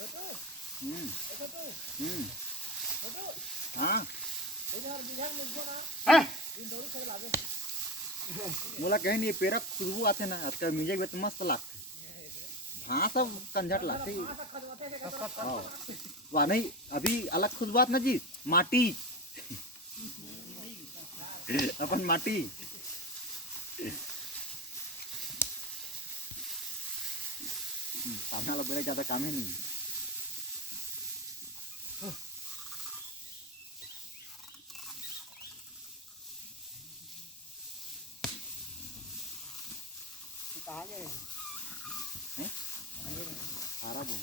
हम्म हम्म हाँ बोला कहीं नहीं पेरा खुशबू आते ना आज का म्यूजिक भी मस्त लगते हाँ सब कंझट लगते वाह नहीं अभी अलग खुशबू आत ना जी माटी अपन माटी सामने वाला बेरा ज्यादा काम ही नहीं कहाँ गए हैं सारा बोल